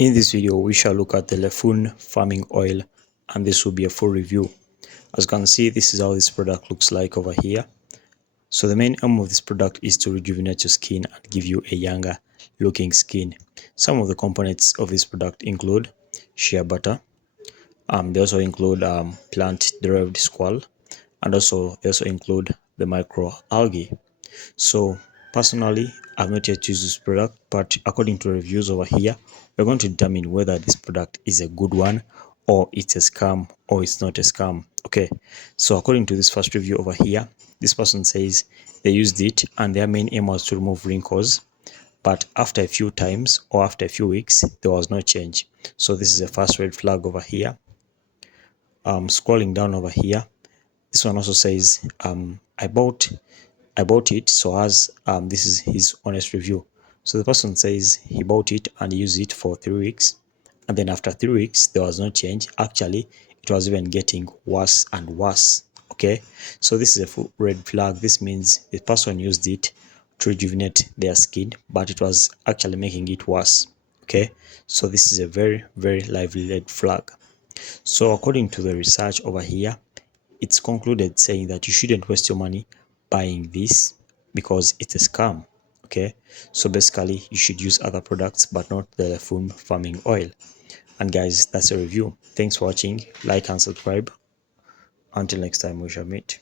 In this video, we shall look at the Lefun farming oil, and this will be a full review. As you can see, this is how this product looks like over here. So the main aim of this product is to rejuvenate your skin and give you a younger looking skin. Some of the components of this product include shea butter. They also include plant derived squal, and they also include the microalgae. So personally, I've not yet used this product, but according to reviews over here, we're going to determine whether this product is a good one, or it's a scam, or it's not a scam. Okay, so according to this first review over here, this person says they used it and their main aim was to remove wrinkles, but after a few times or after a few weeks there was no change. So this is a first red flag over here. Scrolling down over here, this one also says I bought it. So as this is his honest review. So the person says he bought it and used it for 3 weeks, and then after 3 weeks there was no change. Actually, it was even getting worse and worse. Okay, so this is a full red flag. This means the person used it to rejuvenate their skin, but it was actually making it worse. Okay, so this is a very lively red flag. So according to the research over here, it's concluded saying that you shouldn't waste your money buying this because it's a scam. Okay, so basically you should use other products but not the Lefun farming oil. And guys, that's a review. Thanks for watching. Like and subscribe. Until next time, we shall meet.